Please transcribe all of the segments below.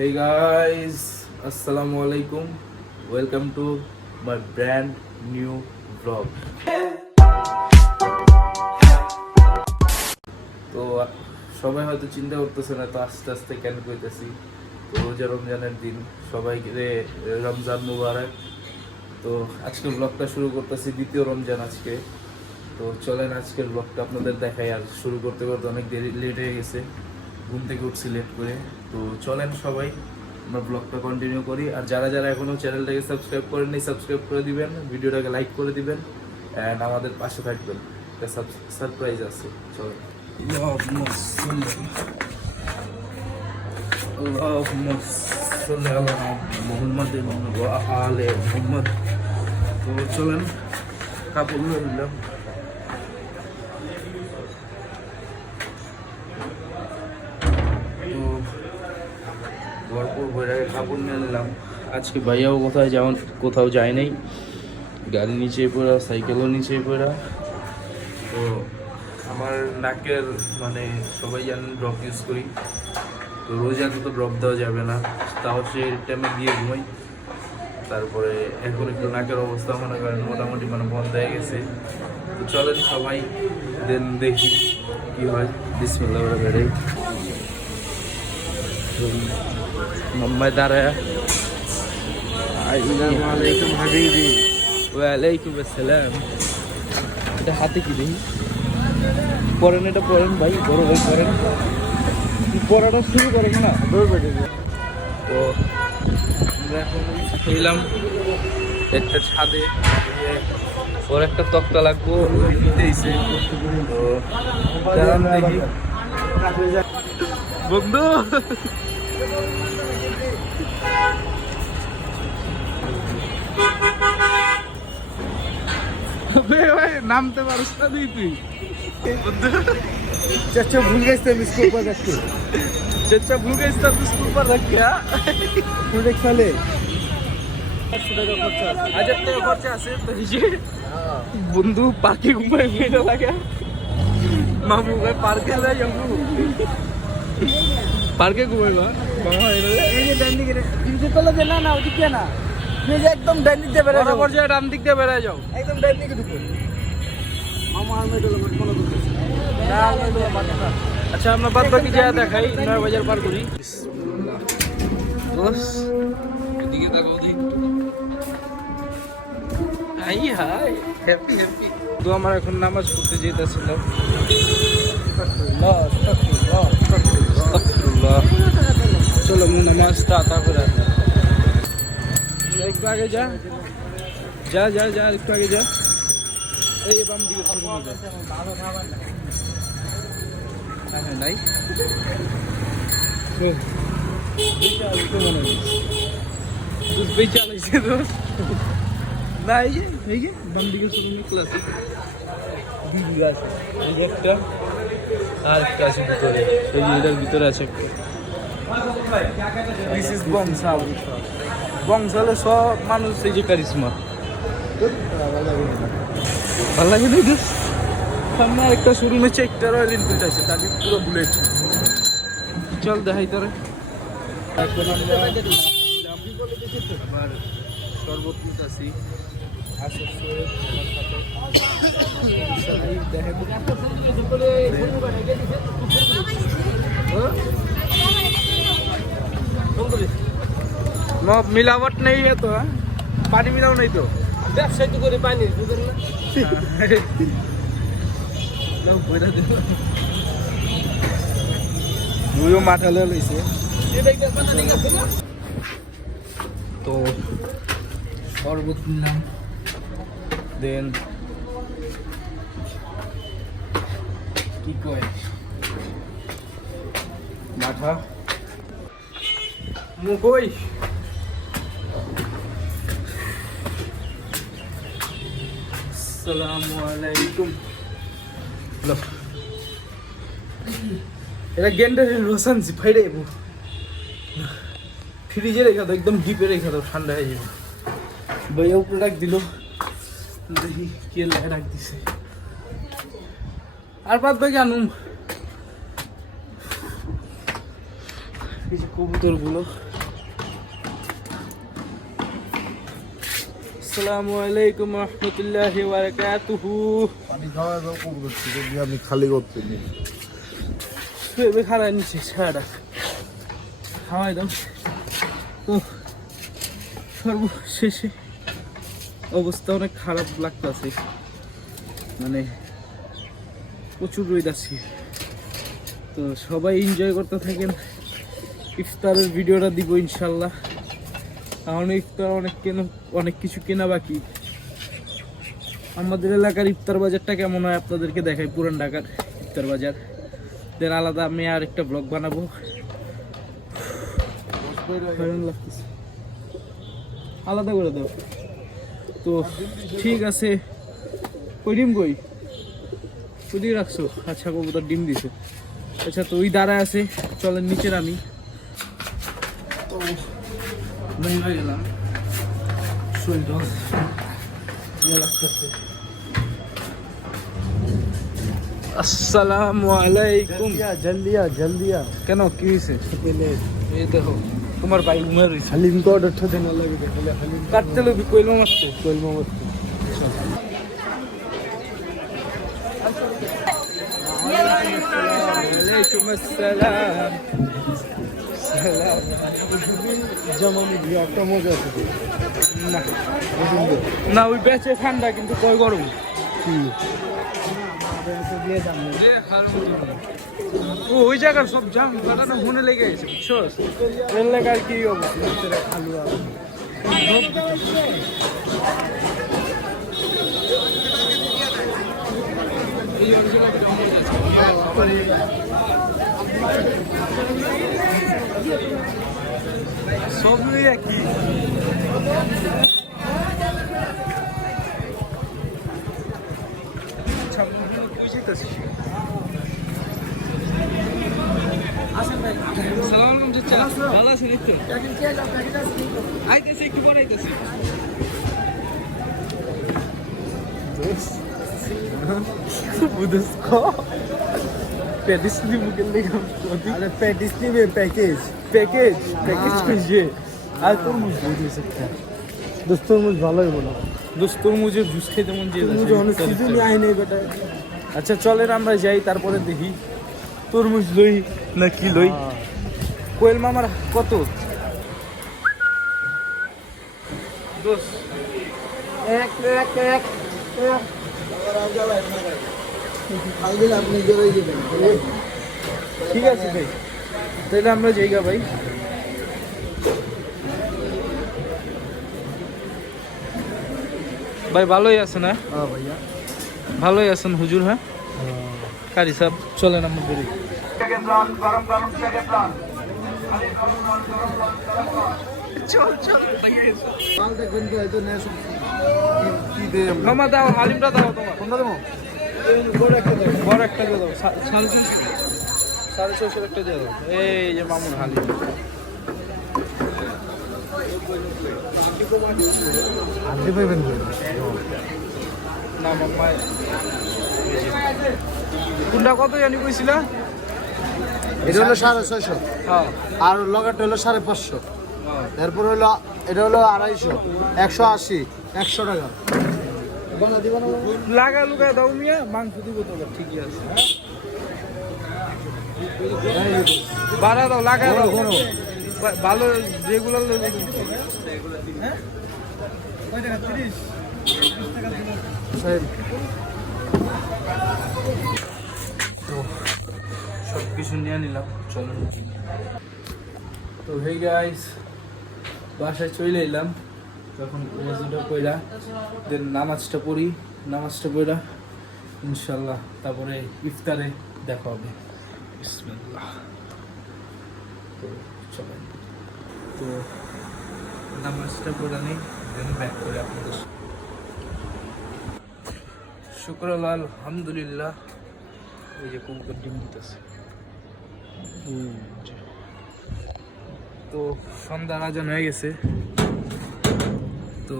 Hey guys, Assalamualaikum. Welcome to my brand new vlog. তো সবাই হয়তো চিন্তা করতেছে না তো আস্তে আস্তে কেন কইতেছি। তো রোজা রমজানের দিন সবাইকে রমজান মুবারক। তো আজকে ব্লগটা শুরু করতেছি, দ্বিতীয় রমজান আজকে। তো চলেন আজকের ব্লগটা আপনাদের দেখাই। আর শুরু করতে করতে অনেক দেরি লেট হয়ে গেছে, ঘুম থেকে উঠছি লেট করে। তো চলেন সবাই আমরা ব্লগটা কন্টিনিউ করি। আর যারা যারা এখনও চ্যানেলটাকে সাবস্ক্রাইব করেননি সাবস্ক্রাইব করে দিবেন, ভিডিওটাকে লাইক করে দিবেন অ্যান্ড আমাদের পাশে থাকবেন। একটা সারপ্রাইজ আছে, চলেন। তো চলেন কাপড়গুলো নিলাম। ভরপুর বইটাকে কাপড় নিয়ে নিলাম। আজকে ভাইয়াও কোথাও যায় নাই, গাড়ি নিচে পড়া, সাইকেলও নিচে পড়া। তো আমার নাকের মানে সবাই জানেন ড্রপ ইউজ করি। তো রোজাতে তো ড্রপ দেওয়া যাবে না, তাও সে টাইমে দিয়ে ঘুমাই। তারপরে এখন একটু নাকের অবস্থা মনে করেন মোটামুটি মানে বন্ধ হয়ে গেছে। তো চলেন সবাই দেন দেখি কী হয়। বিসমিল্লাহ বলে বেড়ে মোহাম্মদ দাঁড়ায়। ওয়ালাইকুম আসসালাম। এটা হাতে কি দেখি পরেন, এটা পরেন ভাই, বড় ভাই পরেন, পড়াটা শুরু করেন না। তো আমরা এখন খেলাম একটা ছাদে, ওর একটা তক্তা লাগবো নিতেইছে। তো দেখি বন্ধু ভাই নামতে পারিস না তুই। चाचा भूल गए थे इसके ऊपर रख के। चाचा भूल गए थे इसके ऊपर रख के। प्रोडक्ट वाले বন্ধু পাখি ঘুমাই মেয়েটা লাগে। মামু ভাই পার্কে যাই, পার্কে ঘুমাইবা মামা। এই যে ডান দিকে কিন্তু তলা দে, না না ওদিকে না, তুমি যে একদম ডান দিক দিয়ে বেরিয়ে যাও, বরাবর যে ডান দিক দিয়ে বেরিয়ে যাও, একদম ডান দিকে ঢুকো। মামা আর মেয়েটা লোক মনে করতেছে না। আচ্ছা আমরা বাদ বাকি জায়গা দেখাই, ৯ বাজার পার করি। বস এদিকে তাকাও দেখি। High high happy happy. তো আমার এখন নামাজ পড়তে যেতেছিল। চলো নামাজটা আতা করে একটু আগে যা যা যা যা একটু আগে যা। এই বাম দিকে নাই চালাইছে তো না। এই যে বাম দিকে ক্লাস এই যে একটা আর একটা আছে ভিতরে, এই যে এটার ভিতরে আছে একটা। This is Bangshal. বংশাল সব মানুষ এই যে কারিশমা ভালো লাগে না। সামনে একটা শোরুমে চেকটা রয়্যাল এনফিল্ড আছে, তাকে পুরো বুলেট। চল দেখাই তোরে। এখন আমরা আবার শরবত নিতেছি। मिलावट नहीं है तो पानी मिलाओ नहीं तो व्यवसाय तो करे पानी माथा लैसे। तो শরবত নিলাম, দেন কি কয় মাথা মুখই। আসসালামু আলাইকুম। এটা গেন্ডারের রোসান ফাইডে ফ্রিজে রেখে দাও, একদম ডিপে রেখে দাও, ঠান্ডা হয়ে যাবে। ভাইয়াও প্রোডাক্ট দিল, দেখি কে রাখ দিছে। আর বাদ বাকি আনুম এই যে কবুতরগুলো আসসালামু আলাইকুম রহমতুল্লাহি ওয়া বারাকাতুহু। পানি খাওয়া যাও করছি যদি আমি খালি করতে নেই শুয়ে খারাপ নিচ্ছে সারাটা খাওয়াই দাও। তো সর্বশেষে অবস্থা অনেক খারাপ লাগতেছে, মানে প্রচুর রোদ আছে। তো সবাই এনজয় করতে থাকেন, ইফতারের ভিডিওটা দিব ইনশাল্লাহ। এখন ইফতার অনেক কিছু কেনা বাকি। আমাদের এলাকার ইফতার বাজারটা কেমন হয় আপনাদেরকে দেখাই, পুরান ঢাকার ইফতার বাজার। দেন আলাদা আমি আর একটা ব্লগ বানাবো। লাগতেছে, আলাদা করে দাও। তো ঠিক আছে, কই ডিম কই দিয়ে রাখছো? আচ্ছা কবুতর ডিম দিছে। আচ্ছা তো ওই দাঁড়ায় আছে, চলেন নিচে নামি। তো হয়ে গেলাম, শরীরটা লাগতেছে। আসসালামু আলাইকুম। জলদিয়া কেন কি হয়েছে? এই দেখো তোমার ভাই ঘুমের রয়েছে। হালিম তো অর্ডার দেওয়া লাগে, হালিম কাটতে লোক কইলো মারতো কলমা মতো ওয়ালাইকুম আসসালাম। সালাম। যেমন একটা মজা আছে না না, ওই বেচে ঠান্ডা কিন্তু কয় গরম। ও ওই জায়গার সব জাম কাটানো মনে লেগে গেছে, বুঝছো? এর লেগার কি অবস্থা হালুয়া সব কি ভালো আছেন? আইতেছে একটু পরে আইতেছে। पैटिस नहीं मुझे अरे पैटिस नहीं में पैकेज चाहिए। आज तो मुझे दे सकता है दोस्तों मुझे ভালোই বলো दोस्तों, मुझे জুস খেতে মন চেয়ে মুঝে অনেক সিজন আই নাই বেটা। আচ্ছা চলেন আমরা যাই, তারপরে দেখি তরমুজ লই না কি লই। কোয়েল মামার কত দোষ? এক আলবিল আপনি জোরেই দিবেন। ঠিক আছে ভাই, তাহলে আমরা যাইগা ভাই। ভাই ভালোই আছে না? হ্যাঁ ভাইয়া ভালোই আছেন হুজুর? হ্যাঁ কারি সাহেব, চলেন আমরা বেরি। চল মাল দেখবেন কি হয়তো নেস কি দে মামা দাও, হালিমটা দাও তোমার। কোনটা দেবো? বড় একটা দিয়ে দাও, 650 একটা দিয়ে দাও। এই যে মামুর হালিম। আপনি পাইবেন না মামা, কোনটা কত জানি কইছিলা? এটা হলো 650, হ্যাঁ আর লগারটা হলো 550, এরপর হলো এটা হলো 250, 180, 100 টাকা বানা দিবা না? লাগা লুগা দাও মিয়া, মাংস দিব তো ঠিকই আছে। বাড়া দাও, লাগা দাও, ভালো রেগুলার লই। হ্যাঁ কয় টাকা? 30 টাকা দিন সাহেব। তো সব কিছু নিয়ে নিলাম, চলো। তো হে গাইস, বাসায় চলে এলাম। তখন ওয়াজুটা কইরা দেন নামাজটা পড়ি, নামাজটা পড়া ইনশাল্লাহ তারপরে ইফতারে দেখা হবে। বিসমিল্লাহ। তো চলেন, তো নামাজটা পড়া নেই, দেন ব্যাক করে আপনাদের শুকর আলহামদুলিল্লাহ। এই যে কবুতর ডিম দিতেছে। তো সন্ধ্যার আজান হয়ে গেছে, তো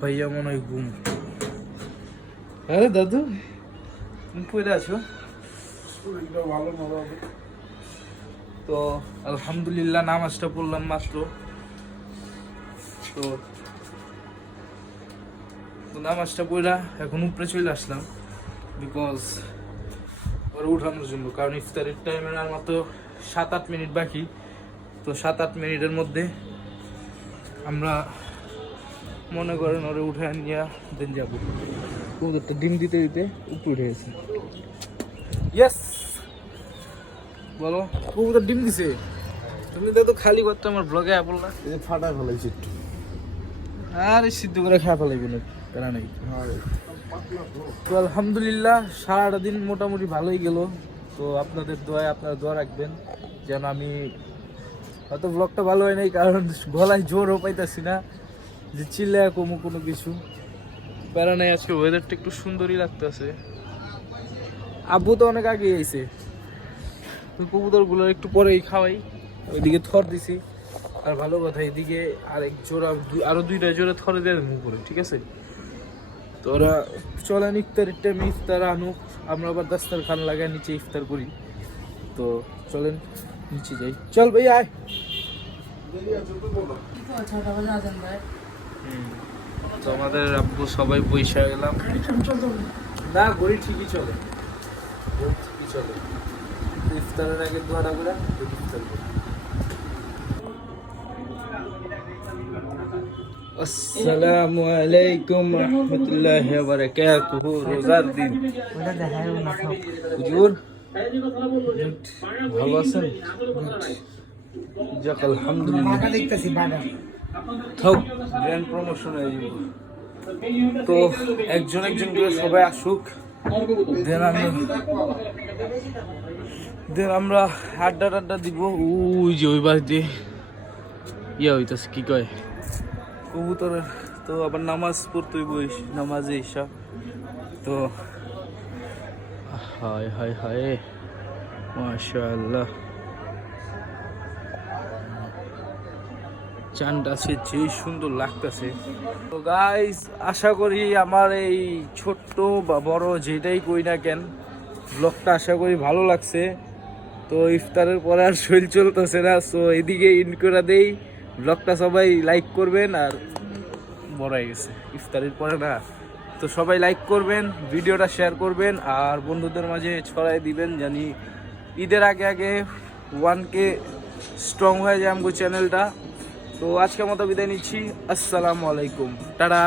ভাইয়া মনে হয় ঘুম। আরে দাদু তুমি কইরা আছো? তো আলহামদুলিল্লাহ নামাজটা পড়লাম মাত্র। তো তো নামাজটা পড়া এখন উপরে চলে আসলাম, বিকজ ওরা উঠানোর জন্য, কারণ ইফতারের টাইমের আর মাত্র 7-8 মিনিট বাকি। তো 7-8 মিনিটের মধ্যে আমরা মনে করেন ওরে উঠে নিয়ে দেন যাবো। কবুতরটা ডিম দিতে দিতে উপরে উঠে গেছে। ইয়েস, বলো। কবুতর ডিম দিছে? তুমি তো খালি করতে আমার ব্লগে আপল না, এই যে ফাটা ফেলাইছি একটু। আরে সিদ্ধ করে খাওয়া ফেলাইবো না, তারা নেই। তো আলহামদুলিল্লাহ সারাটা দিন মোটামুটি ভালোই গেল। তো আপনাদের দোয়ায়, আপনারা দোয়া রাখবেন যেন আমি, হয়তো ব্লগটা ভালো হয় নাই কারণ গলায় জোরও পাইতেছি না যে চিল্লে কমো কোনো কিছু। প্যারা নাই, আজকে ওয়েদারটা একটু সুন্দরই লাগতেছে। আব্বু তো অনেক আগে আইছে। কবুতরগুলো একটু পরেই খাওয়াই, ওইদিকে থর দিছি। আর ভালো কথা, এদিকে আরেক জোড়া, আরো 2টা জোড়া থরে দিয়ে দেবো করে, ঠিক আছে? তো ওরা চলেন ইফতারের টাইমে ইফতার আনুক, আমরা আবার দাস্তার খান লাগায় নিচে ইফতার করি। তো চলেন নিচে যাই, চল ভাই আয়। তো আমাদের আব্বু সবাই বইসা গেলাম। না গড়ি ঠিকই চলে, গড়ি ঠিকই চলে। ইফতারের আগে দোয়াটা করে ইফতার করি। আসসালামু আলাইকুম রাহমাতুল্লাহি ওয়া বারাকাতুহু। রোজার দিন, হুজুর ভালো আছেন? যাক আলহামদুলিল্লাহ। থাক, গ্র্যান্ড প্রমোশন হয়ে যাব। তো একজন একজন করে সবাই আসুক, দেন আমরা আড্ডা দিব। ওই যে ওই বাড়িতে ইয়া হইতাছে, কি কয়, কবুতরের। তো আবার নামাজ পড়তে বইস, নামাজে ইশা। তো হায় হায় হায়, মাশাআল্লাহ, চানটা আছে যে সুন্দর লাগতেছে। তো গাইস, আশা করি আমার এই ছোট্ট বা বড় যেটাই কই না কেন, ব্লগটা আশা করি ভালো লাগছে। তো ইফতারের পরে আর শরীর চলতেছে না, সো এদিকে ইন করে দেই। ব্লগটা সবাই লাইক করবেন, আর বড় হয়ে গেছে ইফতারের পরে না, তো সবাই লাইক করবেন, ভিডিওটা শেয়ার করবেন, আর বন্ধুদের মাঝে ছড়াই দিবেন, জানি ঈদের আগে আগে 1K স্ট্রং হয়ে যায় আমগো চ্যানেলটা। তো আজকের মতো বিদায় নিচ্ছি, আসসালামু আলাইকুম, টাটা।